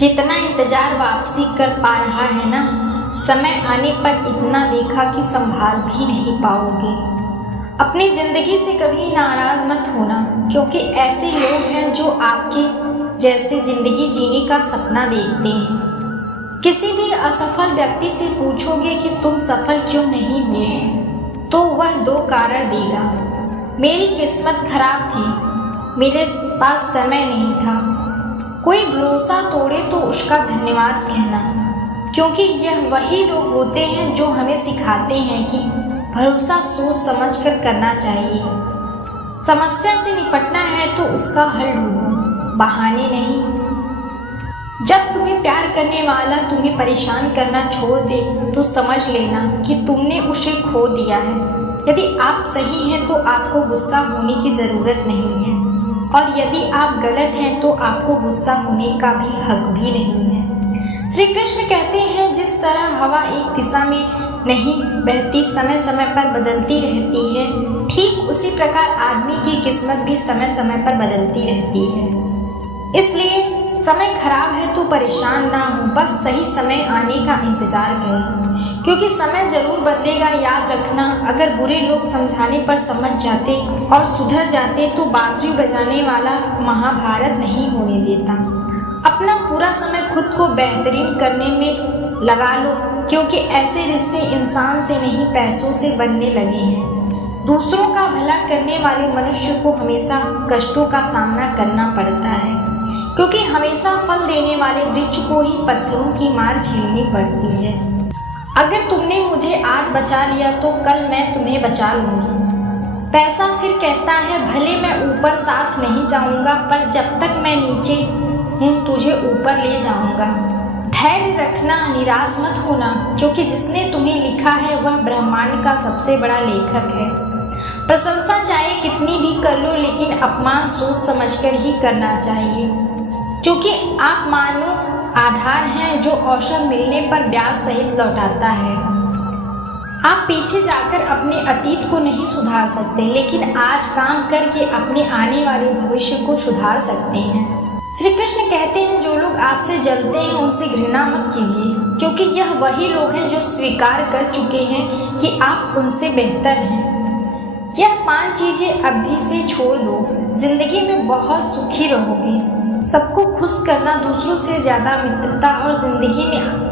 जितना इंतजार वापसी कर पा रहा है ना, समय आने पर इतना देखा कि संभाल भी नहीं पाओगे। अपनी ज़िंदगी से कभी नाराज़ मत होना, क्योंकि ऐसे लोग हैं जो आपके जैसे ज़िंदगी जीने का सपना देखते हैं। किसी भी असफल व्यक्ति से पूछोगे कि तुम सफल क्यों नहीं हुए, तो वह दो कारण देगा। मेरी किस्मत खराब थी, मेरे पास समय नहीं था। कोई भरोसा तोड़े तो उसका धन्यवाद कहना, क्योंकि यह वही लोग होते हैं जो हमें सिखाते हैं कि भरोसा सोच समझ कर करना चाहिए। समस्या से निपटना है तो उसका हल ढूंढो, बहाने नहीं। जब तुम्हें प्यार करने वाला तुम्हें परेशान करना छोड़ दे तो समझ लेना कि तुमने उसे खो दिया है। यदि आप सही हैं तो आपको गुस्सा होने की ज़रूरत नहीं है, और यदि आप गलत हैं तो आपको गुस्सा होने का भी हक भी नहीं है। श्री कृष्ण कहते हैं, जिस तरह हवा एक दिशा में नहीं बहती, समय समय पर बदलती रहती है, ठीक उसी प्रकार आदमी की किस्मत भी समय समय पर बदलती रहती है। इसलिए समय खराब है तो परेशान ना हो, बस सही समय आने का इंतजार करें, क्योंकि समय जरूर बदलेगा। याद रखना, अगर बुरे लोग समझाने पर समझ जाते और सुधर जाते तो बांसुरी बजाने वाला महाभारत नहीं होने देता। अपना पूरा समय खुद को बेहतरीन करने में लगा लो, क्योंकि ऐसे रिश्ते इंसान से नहीं पैसों से बनने लगे हैं। दूसरों का भला करने वाले मनुष्य को हमेशा कष्टों का सामना करना पड़ता है, क्योंकि हमेशा फल देने वाले वृक्ष को ही पत्थरों की मार झेलनी पड़ती है। अगर तुमने मुझे आज बचा लिया तो कल मैं तुम्हें बचा लूंगी। पैसा फिर कहता है, भले मैं ऊपर साथ नहीं जाऊंगा, पर जब तक मैं नीचे हूँ तुझे ऊपर ले जाऊंगा। धैर्य रखना, निराश मत होना, क्योंकि जिसने तुम्हें लिखा है वह ब्रह्मांड का सबसे बड़ा लेखक है। प्रशंसा चाहे कितनी भी कर लो, लेकिन अपमान सोच समझकर ही करना चाहिए, क्योंकि आप मानो आधार हैं जो अवसर मिलने पर ब्याज सहित लौटाता है। आप पीछे जाकर अपने अतीत को नहीं सुधार सकते, लेकिन आज काम करके अपने आने वाले भविष्य को सुधार सकते हैं। श्री कृष्ण कहते हैं, जो लोग आपसे जलते हैं उनसे घृणा मत कीजिए, क्योंकि यह वही लोग हैं जो स्वीकार कर चुके हैं कि आप उनसे बेहतर हैं। यह 5 चीजें अभी से छोड़ दो, जिंदगी में बहुत सुखी रहोगे। सबको खुश करना, दूसरों से ज़्यादा मित्रता, और ज़िंदगी में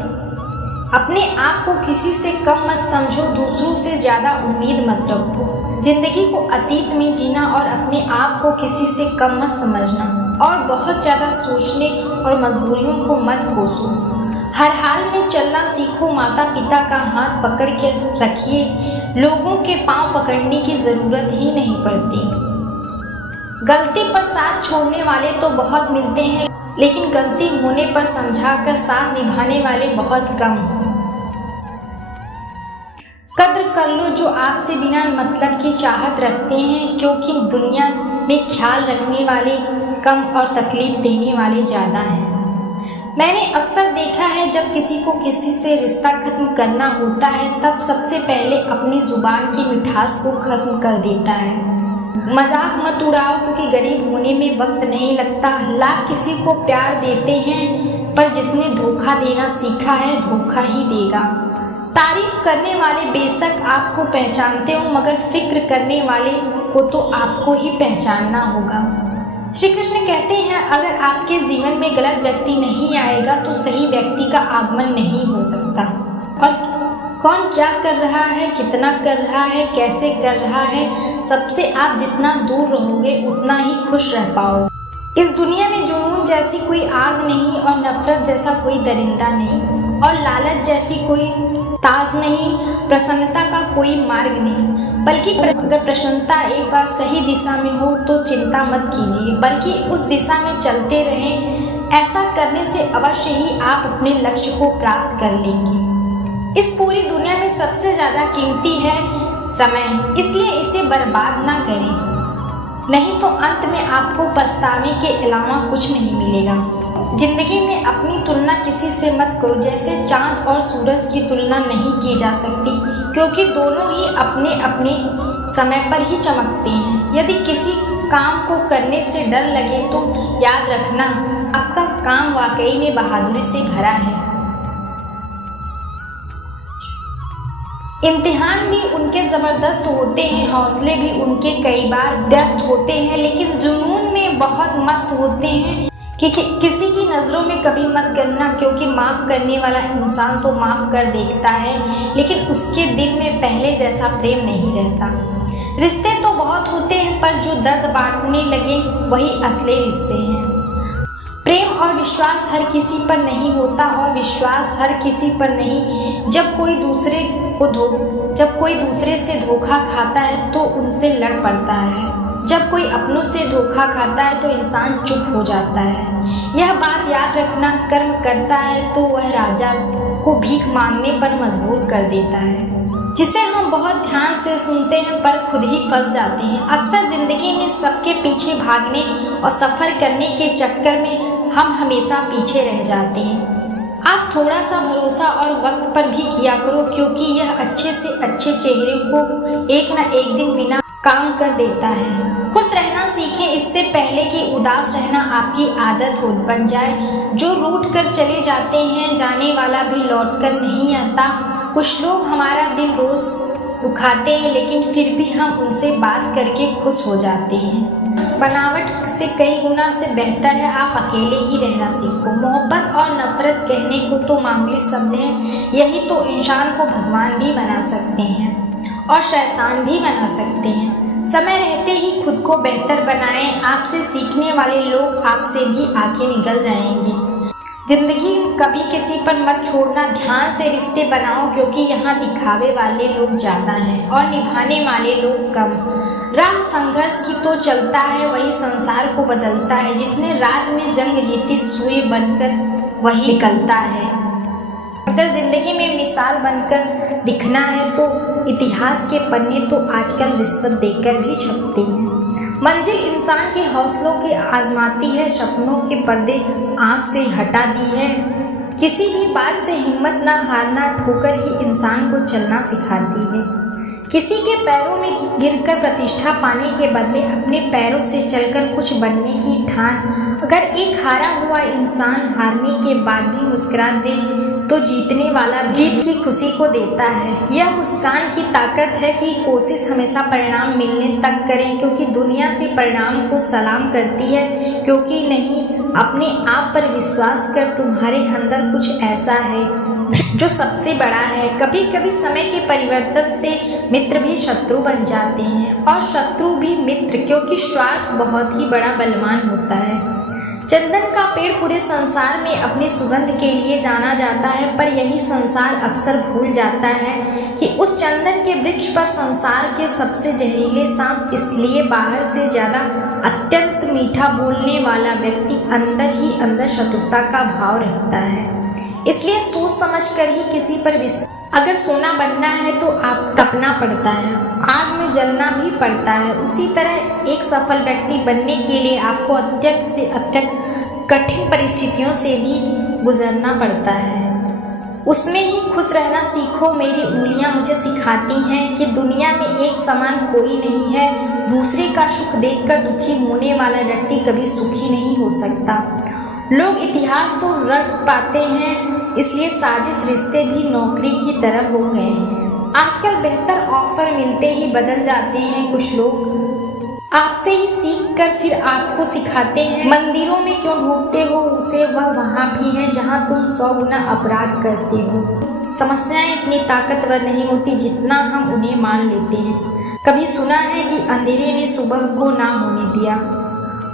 अपने आप को किसी से कम मत समझो, दूसरों से ज़्यादा उम्मीद मत रखो। ज़िंदगी को अतीत में जीना और अपने आप को किसी से कम मत समझना, और बहुत ज़्यादा सोचने और मजबूरियों को मत कोसो। हर हाल में चलना सीखो, माता पिता का हाथ पकड़ के रखिए, लोगों के पाँव पकड़ने की ज़रूरत ही नहीं पड़ती। गलती पर साथ छोड़ने वाले तो बहुत मिलते हैं, लेकिन गलती होने पर समझाकर साथ निभाने वाले बहुत कम। कद्र कर लो जो आपसे बिना मतलब की चाहत रखते हैं, क्योंकि दुनिया में ख्याल रखने वाले कम और तकलीफ देने वाले ज़्यादा हैं। मैंने अक्सर देखा है, जब किसी को किसी से रिश्ता खत्म करना होता है तब सबसे पहले अपनी जुबान की मिठास को खत्म कर देता है। मजाक मत उड़ाओ, क्योंकि गरीब होने में वक्त नहीं लगता। लाख किसी को प्यार देते हैं, पर जिसने धोखा देना सीखा है धोखा ही देगा। तारीफ करने वाले बेशक आपको पहचानते हो, मगर फिक्र करने वाले को तो आपको ही पहचानना होगा। श्री कृष्ण कहते हैं, अगर आपके जीवन में गलत व्यक्ति नहीं आएगा तो सही व्यक्ति का आगमन नहीं हो सकता। और कौन क्या कर रहा है, कितना कर रहा है, कैसे कर रहा है, सबसे आप जितना दूर रहोगे उतना ही खुश रह पाओगे। इस दुनिया में जुनून जैसी कोई आग नहीं, और नफरत जैसा कोई दरिंदा नहीं, और लालच जैसी कोई ताज नहीं, प्रसन्नता का कोई मार्ग नहीं। बल्कि अगर प्रसन्नता एक बार सही दिशा में हो तो चिंता मत कीजिए, बल्कि उस दिशा में चलते रहें। ऐसा करने से अवश्य ही आप अपने लक्ष्य को प्राप्त कर लेंगे। इस पूरी दुनिया में सबसे ज़्यादा कीमती है समय, इसलिए इसे बर्बाद ना करें, नहीं तो अंत में आपको पछतावे के अलावा कुछ नहीं मिलेगा। जिंदगी में अपनी तुलना किसी से मत करो, जैसे चांद और सूरज की तुलना नहीं की जा सकती, क्योंकि दोनों ही अपने अपने समय पर ही चमकते हैं। यदि किसी काम को करने से डर लगे तो याद रखना, आपका काम वाकई में बहादुरी से भरा है। इम्तिहान भी उनके ज़बरदस्त होते हैं, हौसले भी उनके कई बार दस्त होते हैं, लेकिन जुनून में बहुत मस्त होते हैं कि किसी की नज़रों में कभी मत करना, क्योंकि माफ़ करने वाला इंसान तो माफ़ कर देखता है, लेकिन उसके दिल में पहले जैसा प्रेम नहीं रहता। रिश्ते तो बहुत होते हैं, पर जो दर्द बांटने लगे वही असली रिश्ते हैं। प्रेम और विश्वास हर किसी पर नहीं होता, और विश्वास हर किसी पर नहीं। जब कोई दूसरे से धोखा खाता है तो उनसे लड़ पड़ता है। जब कोई अपनों से धोखा खाता है तो इंसान चुप हो जाता है। यह बात याद रखना, कर्म करता है तो वह राजा को भीख मांगने पर मजबूर कर देता है, जिसे हम बहुत ध्यान से सुनते हैं पर खुद ही फंस जाते हैं। अक्सर जिंदगी में सबके पीछे भागने और सफ़र करने के चक्कर में हम हमेशा पीछे रह जाते हैं। आप थोड़ा सा भरोसा और वक्त पर भी किया करो, क्योंकि यह अच्छे से अच्छे चेहरे को एक न एक दिन बिना काम कर देता है। खुश रहना सीखें इससे पहले कि उदास रहना आपकी आदत हो बन जाए। जो रूठ कर चले जाते हैं, जाने वाला भी लौट कर नहीं आता। कुछ लोग हमारा दिल रोज़ दुखाते हैं, लेकिन फिर भी हम उनसे बात करके खुश हो जाते हैं। बनावट से कई गुना से बेहतर है आप अकेले ही रहना सीखो। मोहब्बत और नफरत कहने को तो मामूली शब्द हैं, यही तो इंसान को भगवान भी बना सकते हैं और शैतान भी बना सकते हैं। समय रहते ही खुद को बेहतर बनाएं। आपसे सीखने वाले लोग आपसे भी आगे निकल जाएंगे। जिंदगी कभी किसी पर मत छोड़ना, ध्यान से रिश्ते बनाओ, क्योंकि यहाँ दिखावे वाले लोग ज़्यादा हैं और निभाने वाले लोग कम। राह संघर्ष की तो चलता है, वही संसार को बदलता है। जिसने रात में जंग जीती सूर्य बनकर वही निकलता है। अगर ज़िंदगी में मिसाल बनकर दिखना है तो इतिहास के पन्ने तो आजकल रिश्वत देकर भी छपते हैं। मंजिल इंसान के हौसलों की आजमाती है, सपनों के पर्दे आँख से हटा दी है। किसी भी बात से हिम्मत ना हारना, ठोकर ही इंसान को चलना सिखाती है। किसी के पैरों में गिरकर प्रतिष्ठा पाने के बदले अपने पैरों से चलकर कुछ बनने की ठान। अगर एक हारा हुआ इंसान हारने के बाद भी मुस्कुरा दे तो जीतने वाला जीत की खुशी को देता है। यह मुस्कान की ताकत है कि कोशिश हमेशा परिणाम मिलने तक करें, क्योंकि दुनिया से परिणाम को सलाम करती है। क्योंकि नहीं, अपने आप पर विश्वास कर, तुम्हारे अंदर कुछ ऐसा है जो सबसे बड़ा है। कभी कभी समय के परिवर्तन से मित्र भी शत्रु बन जाते हैं और शत्रु भी मित्र, क्योंकि स्वार्थ बहुत ही बड़ा बलवान होता है। चंदन का पेड़ पूरे संसार में अपनी सुगंध के लिए जाना जाता है, पर यही संसार अक्सर भूल जाता है कि उस चंदन के वृक्ष पर संसार के सबसे जहरीले सांप इसलिए बाहर से ज़्यादा अत्यंत मीठा बोलने वाला व्यक्ति अंदर ही अंदर शत्रुता का भाव रखता है। इसलिए सोच समझ कर ही किसी पर अगर सोना बनना है तो आप तपना पड़ता है, आग में जलना भी पड़ता है। उसी तरह एक सफल व्यक्ति बनने के लिए आपको अत्यंत से अत्यंत कठिन परिस्थितियों से भी गुजरना पड़ता है। उसमें ही खुश रहना सीखो। मेरी उंगलियां मुझे सिखाती हैं कि दुनिया में एक समान कोई नहीं है। दूसरे का सुख देखकर दुखी होने वाला व्यक्ति कभी सुखी नहीं हो सकता। लोग इतिहास तो रट पाते हैं, इसलिए साजिश रिश्ते भी नौकरी की तरह हो गए हैं। आजकल बेहतर ऑफर मिलते ही बदल जाते हैं। कुछ लोग आपसे ही सीख कर फिर आपको सिखाते हैं। मंदिरों में क्यों ढूंढते हो उसे, वह वहाँ भी है जहाँ तुम 100 गुना अपराध करते हो। समस्याएं इतनी ताकतवर नहीं होती जितना हम उन्हें मान लेते हैं। कभी सुना है कि अंधेरे ने सुबह को ना होने दिया।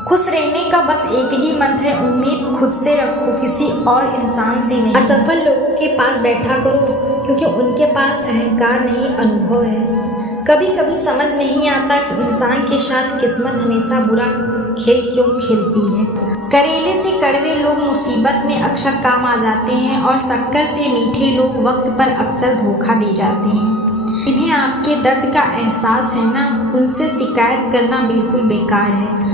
खुश रहने का बस एक ही मंत्र है, उम्मीद खुद से रखो, किसी और इंसान से नहीं। असफल लोगों के पास बैठा करो, क्योंकि उनके पास अहंकार नहीं, अनुभव है। कभी कभी समझ नहीं आता कि इंसान के साथ किस्मत हमेशा बुरा खेल क्यों खेलती है। करेले से कड़वे लोग मुसीबत में अक्सर काम आ जाते हैं और शक्कर से मीठे लोग वक्त पर अक्सर धोखा दे जाते हैं। इन्हें आपके दर्द का एहसास है ना, उनसे शिकायत करना बिल्कुल बेकार है।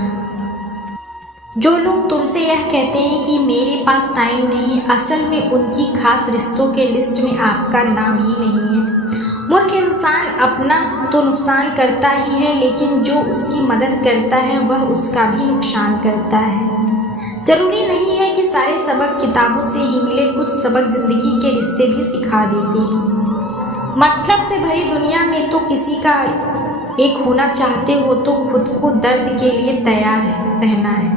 जो लोग तुमसे यह कहते हैं कि मेरे पास टाइम नहीं, असल में उनकी खास रिश्तों के लिस्ट में आपका नाम ही नहीं है। मूर्ख इंसान अपना तो नुकसान करता ही है, लेकिन जो उसकी मदद करता है वह उसका भी नुकसान करता है। जरूरी नहीं है कि सारे सबक किताबों से ही मिले, कुछ सबक जिंदगी के रिश्ते भी सिखा देते हैं। मतलब से भरी दुनिया में तो किसी का एक होना चाहते हो तो खुद को दर्द के लिए तैयार रहना है।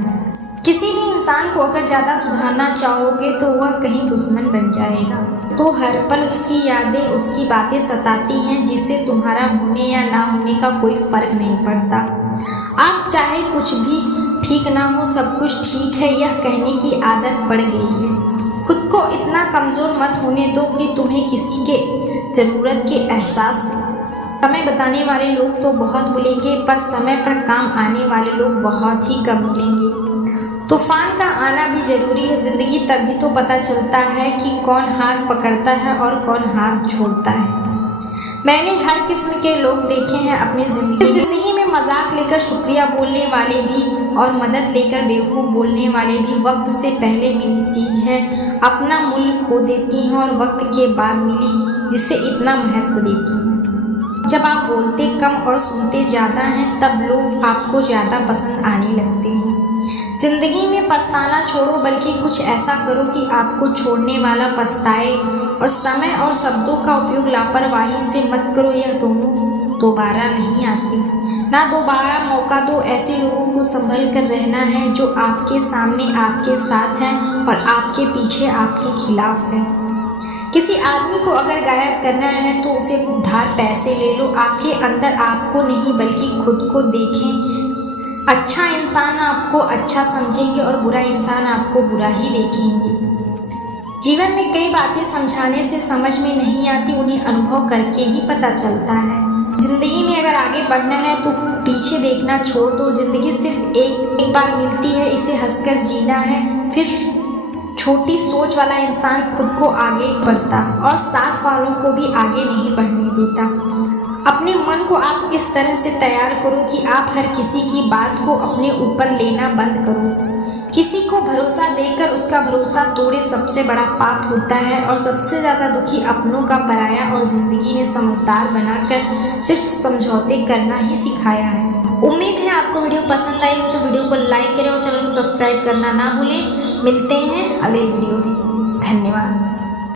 किसी भी इंसान को अगर ज़्यादा सुधारना चाहोगे तो वह कहीं दुश्मन बन जाएगा। तो हर पल उसकी यादें, उसकी बातें सताती हैं, जिससे तुम्हारा होने या ना होने का कोई फर्क नहीं पड़ता। आप चाहे कुछ भी ठीक ना हो, सब कुछ ठीक है यह कहने की आदत पड़ गई है। खुद को इतना कमज़ोर मत होने दो कि तुम्हें किसी के ज़रूरत के एहसास हो। समय बताने वाले लोग तो बहुत मिलेंगे, पर समय पर काम आने वाले लोग बहुत ही कम मिलेंगे। तूफान का आना भी ज़रूरी है। ज़िंदगी तभी तो पता चलता है कि कौन हाथ पकड़ता है और कौन हाथ छोड़ता है। मैंने हर किस्म के लोग देखे हैं अपनी ज़िंदगी में। मजाक लेकर शुक्रिया बोलने वाले भी और मदद लेकर बेवकूफ़ बोलने वाले भी वक्त से पहले मिली चीज़ है, अपना मूल्य खो देती हैं और वक्त के बाद मिली जिसे इतना महत्व देती हैं। जब आप बोलते कम और सुनते ज़्यादा हैं तब लोग आपको ज़्यादा पसंद आने लगते हैं। ज़िंदगी में पछताना छोड़ो, बल्कि कुछ ऐसा करो कि आपको छोड़ने वाला पछताए। और समय और शब्दों का उपयोग लापरवाही से मत करो, यह दोनों दोबारा नहीं आते। ना दोबारा मौका दो। ऐसे लोगों को संभल कर रहना है जो आपके सामने आपके साथ हैं और आपके पीछे आपके खिलाफ हैं। किसी आदमी को अगर गायब करना है तो उसे उधार पैसे ले लो। आपके अंदर आपको नहीं बल्कि खुद को देखें। अच्छा इंसान आपको अच्छा समझेंगे और बुरा इंसान आपको बुरा ही देखेंगे। जीवन में कई बातें समझाने से समझ में नहीं आती, उन्हें अनुभव करके ही पता चलता है। जिंदगी में अगर आगे बढ़ना है तो पीछे देखना छोड़ दो। जिंदगी सिर्फ एक बार मिलती है, इसे हंसकर जीना है। फिर छोटी सोच वाला इंसान खुद को आगे बढ़ता और साथ वालों को भी आगे नहीं बढ़ने देता। अपने मन को आप इस तरह से तैयार करो कि आप हर किसी की बात को अपने ऊपर लेना बंद करो। किसी को भरोसा देकर उसका भरोसा तोड़े सबसे बड़ा पाप होता है और सबसे ज़्यादा दुखी अपनों का पराया। और ज़िंदगी में समझदार बनाकर सिर्फ समझौते करना ही सिखाया है। उम्मीद है आपको वीडियो पसंद आई हो तो वीडियो को लाइक करें और चैनल को सब्सक्राइब करना ना भूलें। मिलते हैं अगले वीडियो में। धन्यवाद।